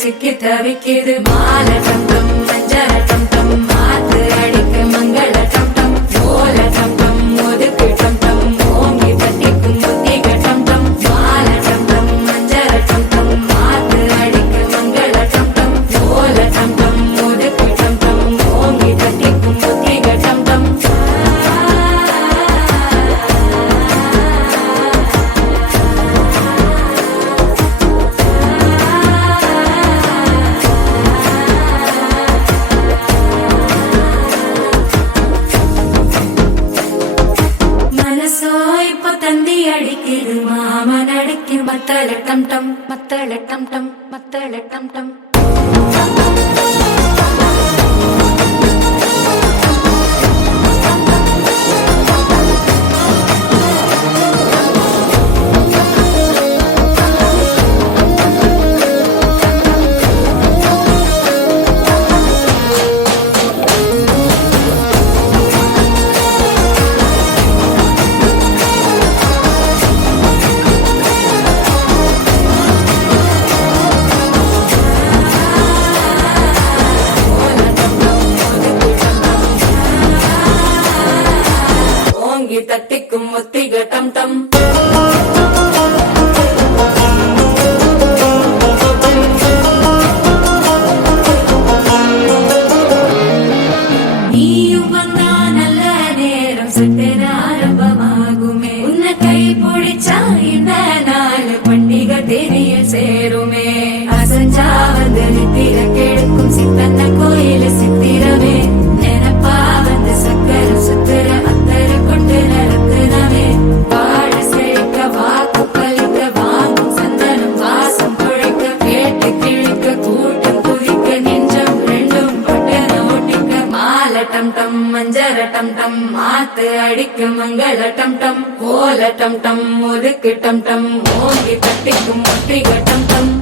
சிக்கி தவிக்குது மால டம் டம் மஞ்சள டம் டம் மாத்து அடிக்க மங்கள டம் டம் ஓல டம் டம் ஒதுக்கு டம் டம் ஓங்கி தட்டிக்கும் முத்திக டம் டம் மால டம் டம் மஞ்சள டம் டம் மாத்து அடிக்க மங்கள டம் டம் ஓல டம் டம் ஒதுக்கு டம் டம் ஓங்கி தட்டிக்கும் முத்திக டம் டம் தந்தி அடிக்குது மாமன் அடிக்கு மத்தள டம் டம் மத்தள டம் டம் மத்தள டம் டம் தட்டிக்கும் முத்திக டம் டம் நீயும் வந்தா நல்ல நேரம் சட்டென ஆரம்பமாகுமே உன்னை கை பிடிச்சா இந்த நாள் பண்டிகை தெரிய சேருமே அசஞ்சா வந்து நித்திர கெடுக்கும் சித்தன்ன கோயில சித்திரமே நினைப்பா வந்து சக்கர சுத்திர அத்தர கொண்டு நடத்துனவே வாழ செழிக்க வாக்கு பலிக்க வாங்கும் சந்தனம் வாசம் குழைக்க கேட்டு கிழிக்க கூட்டம் குதிக்க நெஞ்சம் ரெண்டும் பட்டன ஓட்டிக்க மால டம் டம் மஞ்சர டம் டம் மாத்து அடிக்க மங்கள டம் டம் கோல டம் டம் ஒதுக்கு டம் டம் ஓங்கி தட்டிக்கும் முட்டிக டம் டம்